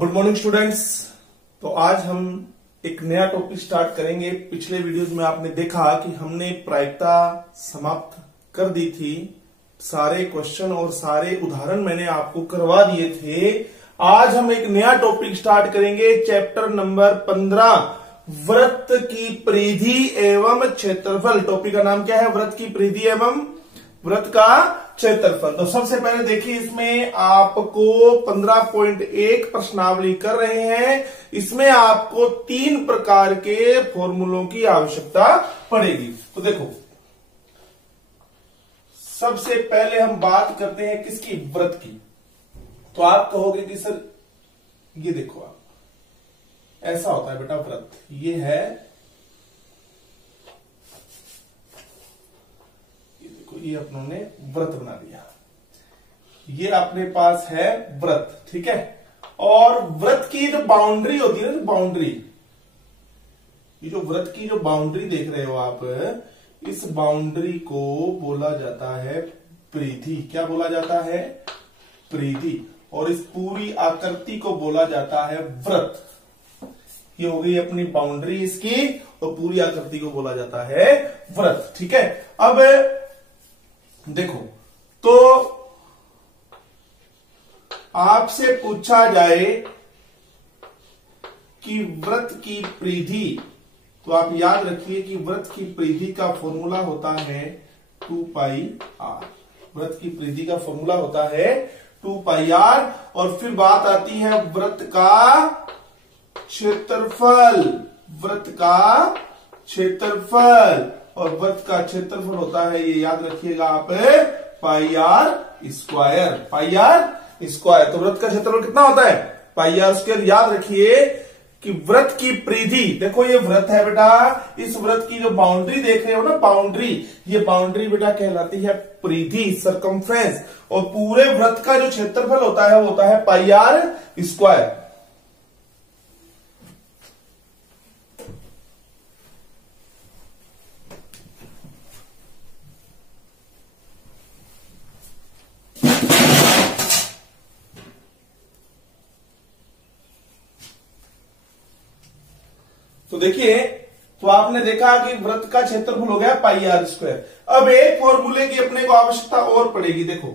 Good morning students. तो आज हम एक नया टॉपिक स्टार्ट करेंगे। पिछले वीडियोस में आपने देखा कि हमने प्रायिकता समाप्त कर दी थी। सारे क्वेश्चन और सारे उदाहरण मैंने आपको करवा दिए थे। आज हम एक नया टॉपिक स्टार्ट करेंगे, चैप्टर नंबर 15, वृत्त की परिधि एवं क्षेत्रफल। टॉपिक का नाम क्या है? वृत्त की परिधि एवं वृत्त का क्षेत्रफल। तो सबसे पहले देखिए, इसमें आपको 15.1 प्रश्नावली कर रहे हैं। इसमें आपको 3 प्रकार के फॉर्मूलों की आवश्यकता पड़ेगी। तो देखो, सबसे पहले हम बात करते हैं किसकी? वृत्त की। तो आप कहोगे कि सर ये देखो, आप ऐसा होता है बेटा वृत्त। ये है, ये देखो, ये अपनों ने वृत्त बना दिया। ये अपने पास है वृत्त, ठीक है। और वृत्त की जो बाउंड्री होती है ना, बाउंड्री, ये जो वृत्त की जो बाउंड्री देख रहे हो आप, इस बाउंड्री को बोला जाता है परिधि। क्या बोला जाता है? परिधि। और इस पूरी आकृति को बोला जाता है वृत्त। ये हो गई अपनी बाउंड्री इसकी, और पूरी आकृति को बोला जाता है वृत्त, ठीक है। अब देखो, तो आपसे पूछा जाए कि वृत्त की परिधि, तो आप याद रखिए कि वृत्त की परिधि का फॉर्मूला होता है 2πr। वृत्त की परिधि का फॉर्मूला होता है 2πr। और फिर बात आती है वृत्त का क्षेत्रफल। वृत्त का क्षेत्रफल, और वृत्त का क्षेत्रफल होता है, ये याद रखिएगा आप, πr²। πr²। तो वृत्त का क्षेत्रफल कितना होता है? πr²। याद रखिए कि वृत्त की परिधि, देखो ये वृत्त है बेटा, इस वृत्त की जो बाउंड्री देख रहे हो ना, बाउंड्री, ये बाउंड्री बेटा कहलाती है परिधि, सरकमफ्रेंस। और पूरे वृत्त का जो क्षेत्रफल होता है वो होता है πr²। तो देखिए, तो आपने देखा कि वृत्त का क्षेत्रफल हो गया πr²। अब एक फॉर्मूले की अपने को आवश्यकता और पड़ेगी। देखो,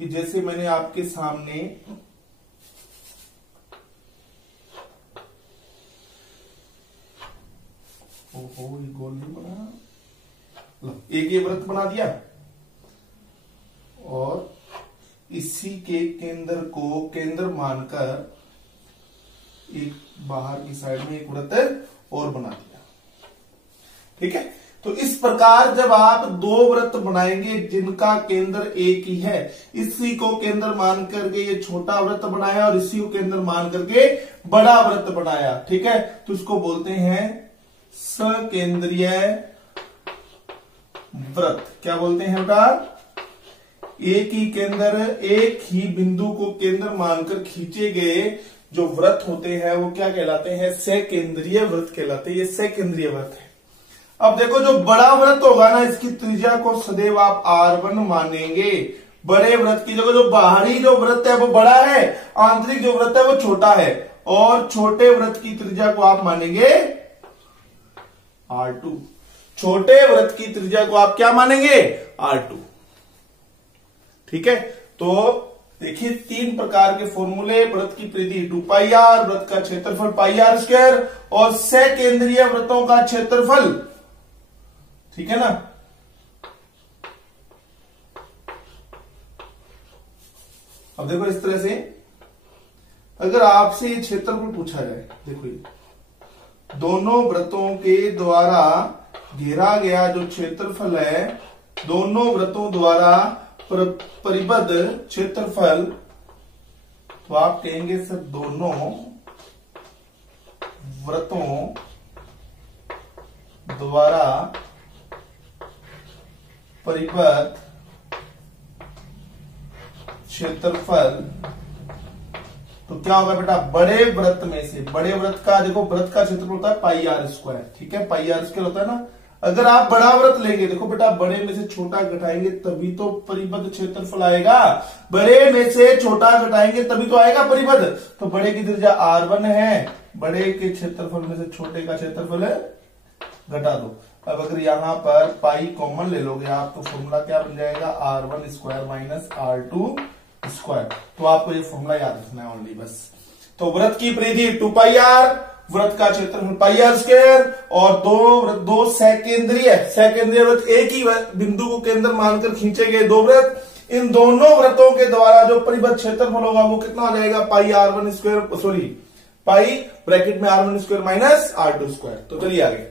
कि जैसे मैंने आपके सामने ये गोल नहीं बना, एक ये वृत्त बना दिया, और इसी के केंद्र को केंद्र मानकर एक बाहर की साइड में एक वृत्त और बना दिया, ठीक है। तो इस प्रकार जब आप 2 वृत्त बनाएंगे जिनका केंद्र एक ही है, इसी को केंद्र मान करके ये छोटा वृत्त बनाया और इसी को केंद्र मान करके बड़ा वृत्त बनाया, ठीक है। तो इसको बोलते हैं सकेंद्रीय वृत्त। क्या बोलते हैं बेटा? एक ही केंद्र, एक ही बिंदु को केंद्र मानकर खींचे गए जो व्रत होते हैं वो क्या कहलाते हैं? सकेंद्रीय व्रत कहलाते हैं। ये सकेंद्रीय व्रत है। अब देखो, जो बड़ा व्रत होगा ना, इसकी त्रिज्या को सदैव आप r1 मानेंगे। बड़े व्रत की जगह जो बाहरी जो व्रत है वो बड़ा है, आंतरिक जो व्रत है वो छोटा है। और छोटे व्रत की त्रिज्या को आप मानेंगे r2। छोटे व्रत की त्रिज्या को आप क्या मानेंगे? r2, ठीक है। तो देखिए, 3 प्रकार के फॉर्मूले, वृत्त की परिधि 2πr, वृत्त का क्षेत्रफल πr², और सकेंद्रीय वृत्तों का क्षेत्रफल, ठीक है ना। अब देखो, इस तरह से अगर आपसे ये क्षेत्रफल पूछा जाए, देखो ये दोनों वृत्तों के द्वारा घेरा गया जो क्षेत्रफल है, दोनों वृत्तों द्वारा परिबद्ध क्षेत्रफल, तो आप कहेंगे सर दोनों वृत्तों द्वारा परिबद्ध क्षेत्रफल, तो क्या होगा बेटा? बड़े वृत्त में से, बड़े वृत्त का देखो, वृत्त का क्षेत्रफल होता है πr², ठीक है। πr² होता है ना। अगर आप बड़ा वृत्त लेंगे, देखो बेटा बड़े में से छोटा घटाएंगे तभी तो परिबद्ध क्षेत्रफल आएगा, बड़े में से छोटा घटाएंगे तभी तो आएगा परिबद्ध। तो बड़े की त्रिज्या R1 है, बड़े के क्षेत्रफल में से छोटे का क्षेत्रफल घटा दो। अब अगर यहां पर पाई कॉमन ले लोगे आप तो फॉर्मूला क्या बन जाएगा, R1 square minus R2 square. तो आपको ये फॉर्मूला याद रखना है ओनली बस। तो वृत्त की परिधि 2πr, वृत्त का क्षेत्रफल πr स्क्वायर, और दो सकेंद्रीय वृत्त एक ही बिंदु को केंद्र मानकर खींचे गए दो वृत्त, इन दोनों वृत्तों के द्वारा जो परिबद्ध क्षेत्रफल होगा वो कितना हो जाएगा, पाई R1 स्क्वायर, सॉरी पाई ब्रैकेट में R1 square minus R2 square. तो चलिए आगे,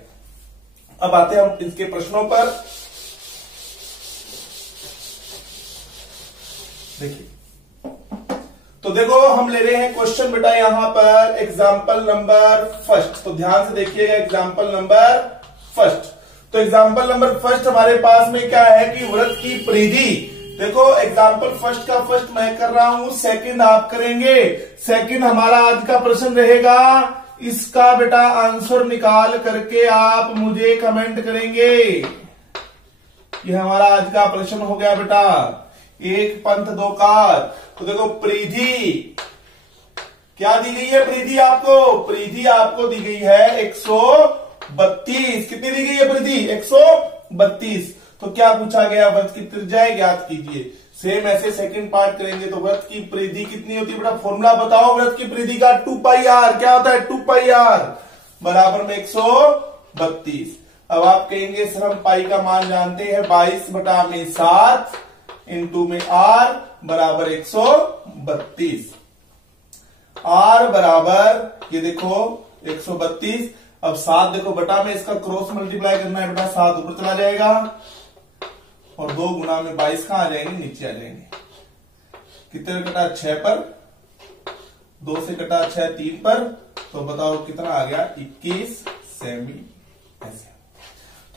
अब आते हैं हम इसके प्रश्नों पर। देखिए, तो देखो हम ले रहे हैं क्वेश्चन बेटा यहां पर एग्जाम्पल नंबर फर्स्ट। तो ध्यान से देखिएगा, एग्जाम्पल नंबर फर्स्ट। तो एग्जाम्पल नंबर फर्स्ट हमारे पास में क्या है कि वृत्त की परिधि। देखो एग्जाम्पल फर्स्ट का फर्स्ट मैं कर रहा हूं, सेकंड आप करेंगे। सेकंड हमारा आज का प्रश्न रहेगा, इसका बेटा आंसर निकाल करके आप मुझे कमेंट करेंगे। ये हमारा आज का प्रश्न हो गया बेटा, एक पंथ दो कार। तो देखो परिधि क्या दी गई है, परिधि आपको दी गई है 132। कितनी दी गई है परिधि, 132। तो क्या पूछा गया, वृत्त की त्रिज्या ज्ञात कीजिए। सेम ऐसे सेकंड पार्ट करेंगे। तो वृत्त की परिधि कितनी होती है बेटा, फॉर्मूला बताओ वृत्त की परिधि का, 2πr। क्या होता है, 2πr बराबर में 132। अब आप कहेंगे सर हम पाई का मान जानते हैं, 22/7 इंटू में r बराबर 132। r बराबर ये देखो 132। अब 7 देखो बटा में इसका क्रॉस मल्टीप्लाई करना है बेटा, 7 ऊपर चला जाएगा और 2 गुना में 22 कहां आ जाएंगे, नीचे आ जाएंगे। कितने कटा 6 पर, 2 से कटा 6 3 पर, तो बताओ कितना आ गया, 21 सेमी। ऐसे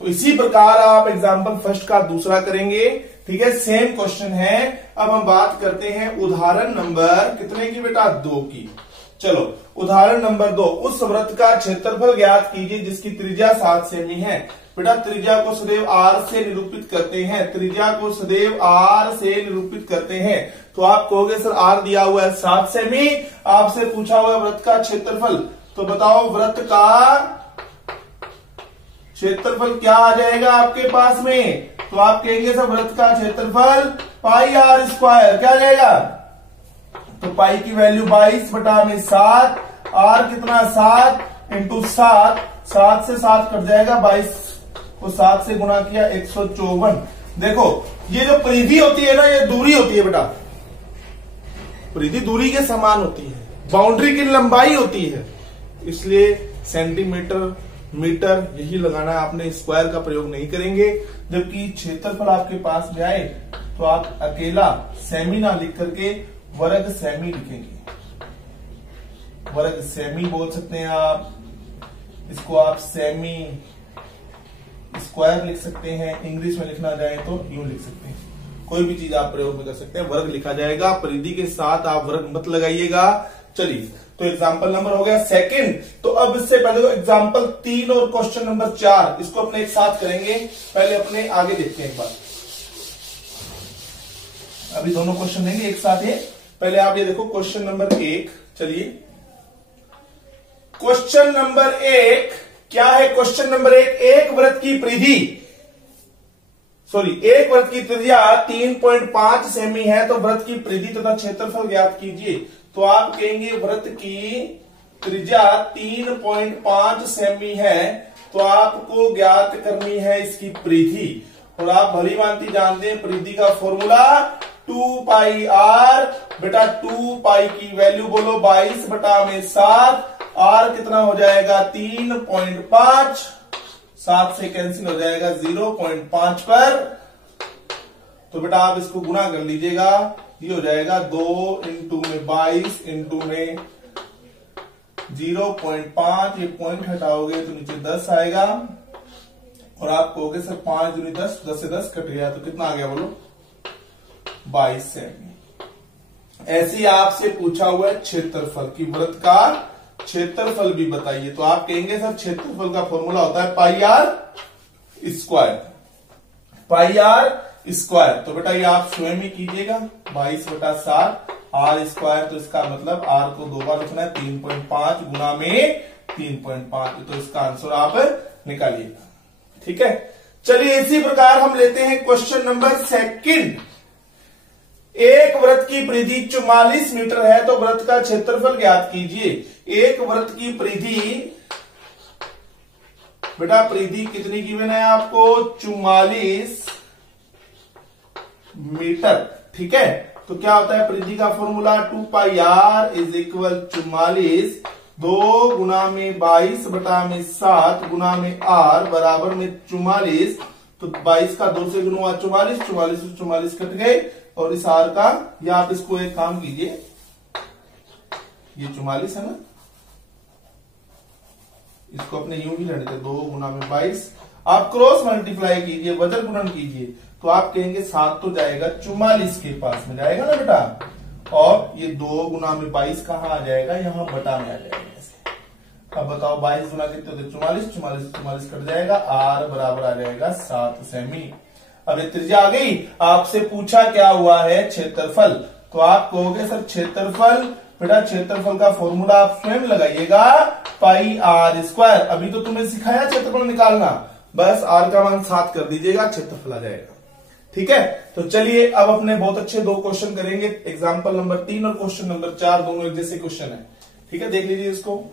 तो इसी प्रकार आप एग्जाम्पल फर्स्ट का दूसरा करेंगे। ठीक है, सेम क्वेश्चन है। अब हम बात करते हैं उदाहरण नंबर कितने की बेटा, 2 की। चलो उदाहरण नंबर 2, उस वृत्त का क्षेत्रफल ज्ञात कीजिए जिसकी त्रिज्या 7 सेमी है। बेटा त्रिज्या को सदैव r से निरूपित करते हैं, त्रिज्या को सदैव r से निरूपित करते हैं। तो आप कहोगे सर r दिया हुआ है 7 सेमी, आपसे पूछा हुआ है वृत्त का क्षेत्रफल। तो बताओ वृत्त का क्षेत्रफल क्या आ जाएगा आपके पास में। तो आप कहेंगे सर वृत्त का क्षेत्रफल पाई r स्क्वायर। क्या आ जाएगा, तो पाई की वैल्यू 22/7, r कितना 7 इंटू 7, 7 से 7 कट जाएगा, 22 को 7 से गुणा किया 154। देखो ये जो परिधि होती है ना, ये दूरी होती है बेटा, परिधि दूरी के समान होती है, बाउंड्री की लंबाई होती है, इसलिए सेंटीमीटर मीटर यही लगाना है आपने, स्क्वायर का प्रयोग नहीं करेंगे। जबकि क्षेत्रफल आपके पास में आए तो आप अकेला सेमी ना लिख करके वर्ग सेमी लिखेंगे, वर्ग सेमी बोल सकते हैं आप इसको, आप सेमी स्क्वायर लिख सकते हैं, इंग्लिश में लिखना जाए तो यूं लिख सकते हैं, कोई भी चीज आप प्रयोग में कर सकते हैं, वर्ग लिखा जाएगा। परिधि के साथ आप वर्ग मत लगाइएगा। चलिए तो एग्जाम्पल नंबर हो गया सेकंड। तो अब इससे पहले तो एग्जाम्पल 3 और क्वेश्चन नंबर 4 इसको अपने एक साथ करेंगे। पहले अपने आगे देखते हैं एक बार, अभी दोनों क्वेश्चन लेंगे एक साथ है। पहले आप ये देखो क्वेश्चन नंबर 1। चलिए क्वेश्चन नंबर 1 क्या है, क्वेश्चन नंबर 1, एक वृत्त की परिधि एक वृत्त की त्रिज्या 3.5 सेमी है, तो वृत्त की परिधि तथा क्षेत्रफल ज्ञात कीजिए। तो आप कहेंगे वृत्त की त्रिज्या 3.5 सेमी है, तो आपको ज्ञात करनी है इसकी परिधि। और आप भली भांति जानते हैं परिधि का फॉर्मूला 2πr। बेटा 2π की वैल्यू बोलो 22/7, r कितना हो जाएगा 3.5, 7 से कैंसिल हो जाएगा 0.5 पर। तो बेटा आप इसको गुणा कर लीजिएगा, ये हो जाएगा 2 इंटू में 22 इंटू में 0.5, ये पॉइंट हटाओगे तो नीचे 10 आएगा। और आप कहोगे सर 5 दूनी 10, 10 से 10 कट गया तो कितना आ गया बोलो 22 सेमी। ऐसे आपसे पूछा हुआ है क्षेत्रफल की, वृत्त का क्षेत्रफल भी बताइए। तो आप कहेंगे सर क्षेत्रफल का फॉर्मूला होता है pi r square, pi r square. तो बेटा ये आप स्वयं ही कीजिएगा, 22/7 आर स्क्वायर। तो इसका मतलब आर को 2 बार लिखना है, 3.5 गुना में 3.5। तो इसका आंसर आप निकालिएगा। ठीक है, चलिए इसी प्रकार हम लेते हैं क्वेश्चन नंबर 2। एक वृत्त की परिधि 44 मीटर है, तो वृत्त का क्षेत्रफल ज्ञात कीजिए। एक वृत्त की परिधि, बेटा परिधि कितनी गिवन है आपको, 44 मीटर। ठीक है, तो क्या होता है परिधि का formula, 2 pi r is equal 44 2 गुना में 22/7 गुना में आर बराबर में 44। तो 22 का 2 से गुना हुआ 44, 44 से 44 कट गए, और इस आर का, या आप इसको एक काम कीजिए, ये 44 है ना, इसको अपने यूं ही रहने दे, 2 गुना में 22, आप क्रॉस मल्टीप्लाई कीजिए, वजन गुणन कीजिए, तो आप कहेंगे 7 तो जाएगा 44 के पास में जाएगा ना बेटा, और ये 2 गुना में 22 कहां आ जाएगा, यहां बटा में आ जाएगा। अब बताओ 22 गुना कितने होते, 44, 44 44 कट जाएगा, आर बराबर आ जाएगा 7 सेमी। अब ये त्रिज्या आ गई। आपसे पूछा क्या हुआ है, क्षेत्रफल। तो आप कहोगे सर क्षेत्रफल, बेटा क्षेत्रफल का फॉर्मूला आप स्वयं लगाइएगा, पाई आर स्क्वायर। अभी तो तुम्हें सिखाया क्षेत्रफल निकालना, बस आर का मान 7 कर दीजिएगा, क्षेत्रफल आ जाएगा। ठीक है, तो चलिए अब अपने बहुत अच्छे 2 क्वेश्चन करेंगे, एग्जाम्पल नंबर 3 और क्वेश्चन नंबर 4, दोनों एक जैसे क्वेश्चन है। ठीक है, देख लीजिए इसको।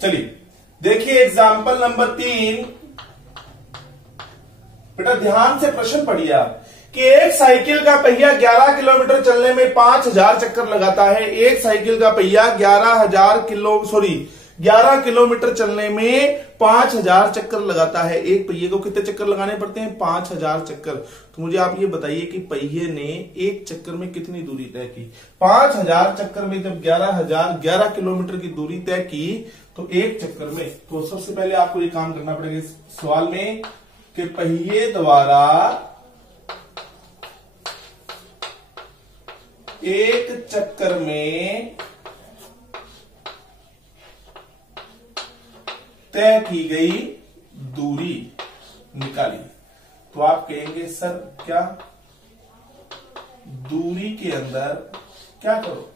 चलिए देखिए एग्जाम्पल नंबर 3। बेटा ध्यान से प्रश्न पढ़िए आप कि एक साइकिल का पहिया 11 किलोमीटर चलने में 5000 चक्कर लगाता है। एक साइकिल का पहिया 11 किलोमीटर चलने में 5000 चक्कर लगाता है। एक पहिए को कितने चक्कर लगाने पड़ते हैं, 5000 चक्कर। तो मुझे आप ये बताइए कि पहिए ने एक चक्कर में कितनी दूरी तय की। 5000 चक्कर में जब 11 किलोमीटर की दूरी तय की, तो एक चक्कर में, तो सबसे पहले आपको ये काम करना पड़ेगा इस सवाल में कि पहिए द्वारा एक चक्कर में तय की गई दूरी निकाली। तो आप कहेंगे सर क्या, दूरी के अंदर क्या करो,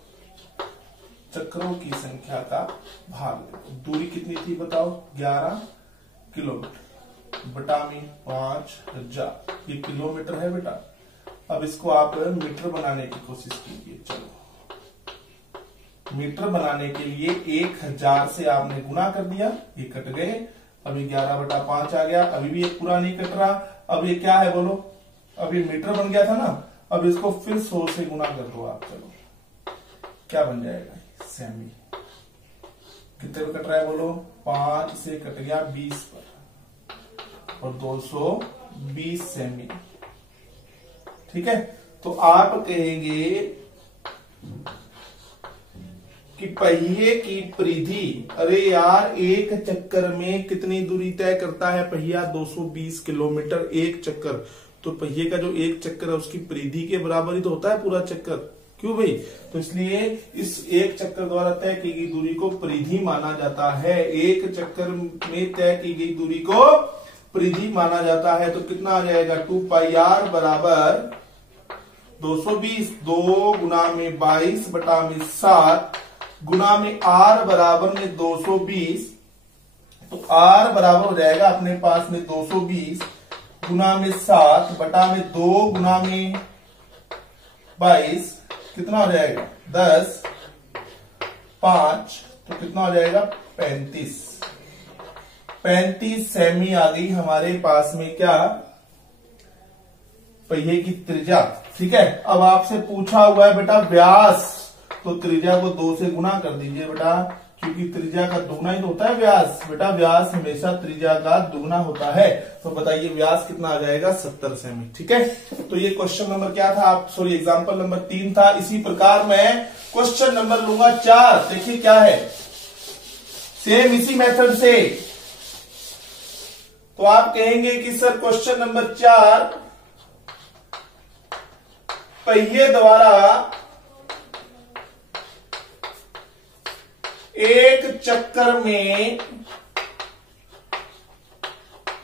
चक्रों की संख्या का भाग लो। दूरी कितनी थी बताओ, 11 किलोमीटर बटा में 5000, ये किलोमीटर है बेटा। अब इसको आप मीटर बनाने की कोशिश कीजिए। चलो मीटर बनाने के लिए 1000 से आपने गुना कर दिया, ये कट गए। अभी 11/5 आ गया, अभी भी एक पूरा नहीं कट रहा। अब ये क्या है बोलो, अब ये मीटर बन गया था ना, अब इसको फिर 100 से गुना कर दो आप। चलो क्या बन जाएगा, सेमी। कितने पे कट रहा है बोलो, 5 से कट गया 20 पर, और 220 सेमी। ठीक है, तो आप कहेंगे कि पहिए की परिधि, अरे यार एक चक्कर में कितनी दूरी तय करता है पहिया, 220 किलोमीटर एक चक्कर। तो पहिए का जो एक चक्कर है उसकी परिधि के बराबर ही तो होता है पूरा चक्कर, क्यों भाई। तो इसलिए इस एक चक्कर द्वारा तय की गई दूरी को परिधि माना जाता है। एक चक्कर में तय की गई दूरी को परिधि माना जाता है। तो कितना आ जाएगा, 2 पाई आर बराबर 220, 2 गुना में 22 बटा में 7 गुना में आर बराबर में 220। तो आर बराबर हो जाएगा अपने पास में 220 गुना में 7 बटा में 2 गुना में 22, कितना हो जाएगा 10, 5, तो कितना हो जाएगा 35 सेमी आ गई हमारे पास में क्या, पहिए की त्रिज्या। ठीक है, अब आपसे पूछा हुआ है बेटा व्यास, तो त्रिज्या को 2 से गुना कर दीजिए बेटा, क्योंकि त्रिज्या का दुगना ही तो होता है व्यास। बेटा व्यास हमेशा त्रिज्या का दुगना होता है। तो बताइए व्यास कितना आ जाएगा, 70 सेमी। ठीक है, तो ये क्वेश्चन नंबर क्या था, आप सॉरी एग्जांपल नंबर 3 था। इसी प्रकार मैं क्वेश्चन नंबर लूंगा 4। देखिए क्या है, सेम इसी मेथड से तो आप कहेंगे कि सर क्वेश्चन नंबर 4, पहिए द्वारा एक चक्कर में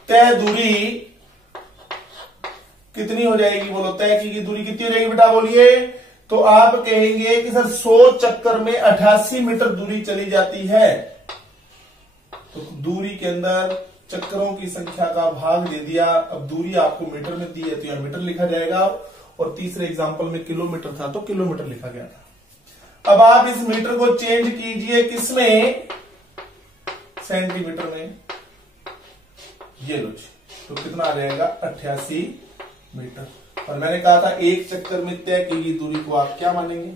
तय दूरी कितनी हो जाएगी? बोलो, तय की दूरी कितनी हो जाएगी बेटा, बोलिए। तो आप कहेंगे कि सर 100 चक्कर में 88 मीटर दूरी चली जाती है। तो दूरी के अंदर चक्करों की संख्या का भाग दे दिया। अब दूरी आपको मीटर में दी है तो यहां मीटर लिखा जाएगा, और तीसरे एग्जांपल में किलोमीटर था तो किलोमीटर लिखा गया था। अब आप इस मीटर को चेंज कीजिए किसमें? सेंटीमीटर में। ये लो जी, तो कितना आ जाएगा? 88 मीटर। और मैंने कहा था एक चक्कर में तय की गई दूरी को आप क्या मानेंगे?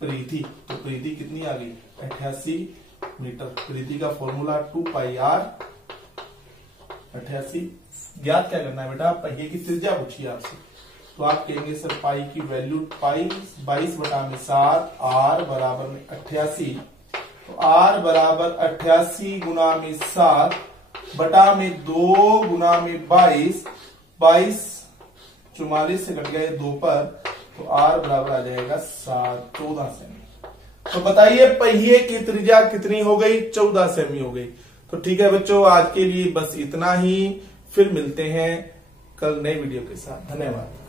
परिधि। तो परिधि कितनी आ गई? 88 मीटर। परिधि का फॉर्मूला 2πr 88। ज्ञात क्या करना है बेटा? पहिए की त्रिज्या पूछिए आपसे, तो आप कहेंगे सर पाई की वैल्यू पाई 22/7, r बराबर में 88। तो r बराबर 88 गुना में 7 बटा में 2 गुना में 22। 22 44 से कट गए 2 पर, तो r बराबर आ जाएगा 14 सेमी। तो बताइए पहिए की त्रिज्या कितनी हो गई? 14 सेमी हो गई। तो ठीक है बच्चों, आज के लिए बस इतना ही। फिर मिलते हैं कल नए वीडियो के साथ। धन्यवाद।